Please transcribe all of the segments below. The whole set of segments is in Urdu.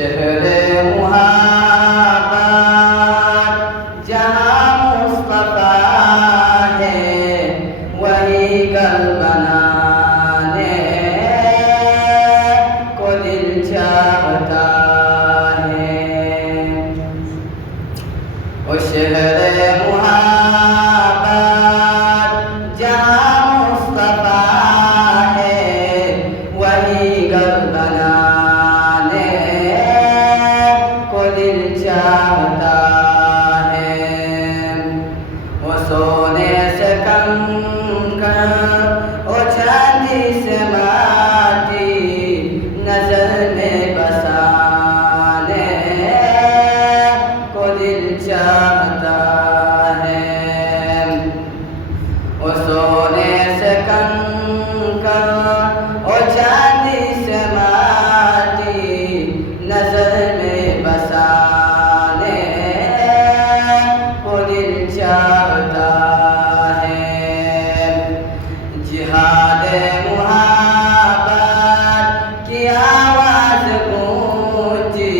شہر محبت جہاں مصطفیٰ ہے وہی گل بنانے کو دل چاہتا ہے. وہ شہر محبت جہاں مصطفیٰ ہے وہی گل بنانے کو دل چاہتا ہے. وہ سونے سے کنکر اور چاندی سے ماٹی نظر میں بسانے کو دل چاہتا ہے. وہ سونے سے کنکر اور چاندی سے ماٹی نظر میں بسانے کو دل چاہتا ہے. جہاد محبت کی آواز گونجی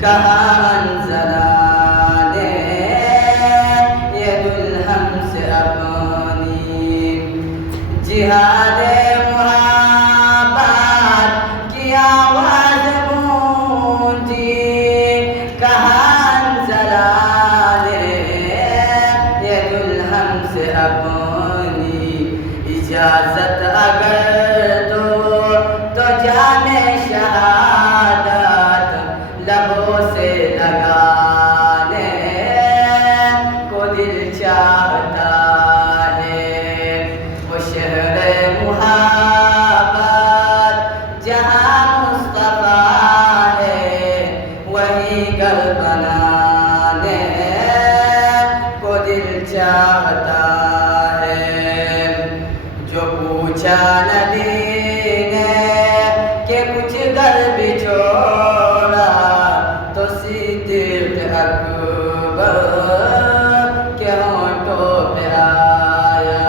کہاں انزلانے یہ دلہن سے اپنی. جہاد محبت کی آواز گونجی کہاں انزلانے یہ دلہن سے اپنی. اجازت اگر دو تو جامِ شہادت لبوں سے لگانے کو دل چاہتا ہے. وہ شہر محبت جہاں مصطفیٰ ہے وہی گل بنانے کو دل چاہتا ہے. جو پوچھا نبی نے کہ کچھ گھر بچھوڑا تو صدیق اکبر کے ہونٹوں پہ آیا.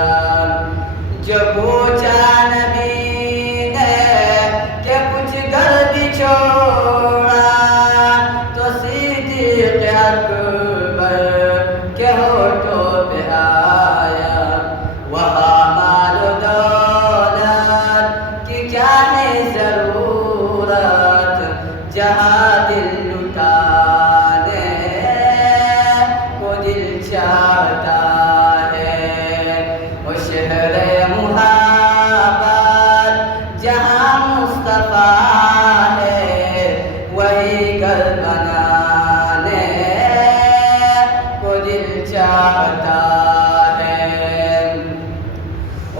جو پوچھا نبی نے کہ کچھ گھر بچھوڑا تو صدیق اکبر کے ہونٹوں پہ آیا. وہاں مال و دولت کی کیا ہے ضرورت جہاں دل لٹانے کو دل چاہتا ہے. وہ شہر محبت جہاں مصطفیٰ ہے وہی گل بنانے کو دل چاہتا ہے.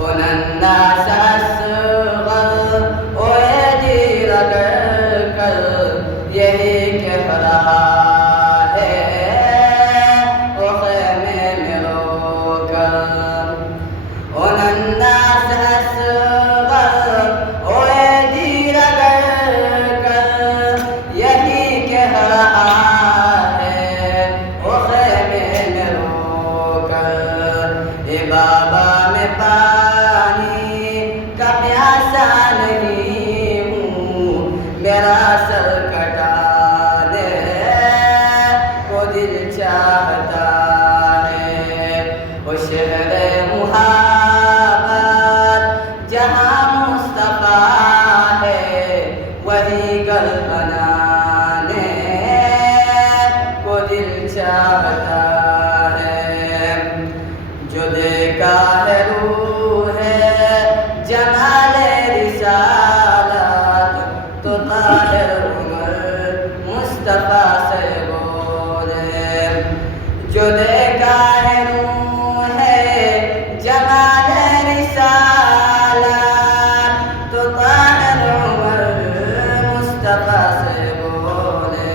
الناس اصغر او ایدی رگڑ کر یہی کہہ رہا ہے او خیمے میں رو کر. الناس اصغر او ایدی رگڑ کر یہی کہہ رہا ہے او خیمے میں رو کر. اے بابا میں پانی کا پیاسا نہیں ہوں میرا سر کٹانے کو دل چاہتا ہے. وہ شہر محبت جہاں مصطفیٰ ہے وہی گل بنانے کو دل چاہتا ہے. جو دیکھا ہے روح ہے جمال رسالت تو طاہر عمر مصطفیٰ سے بولے. جو دیکھا ہے روح ہے جمال رسالت تو طاہر عمر مصطفیٰ سے بولے.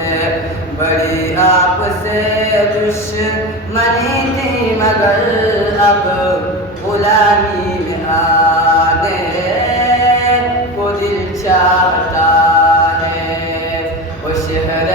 بڑی آپ سے دشمنی تھی مگر اب غلامی میں آنے کو دل چاہتا ہے. وہ شہر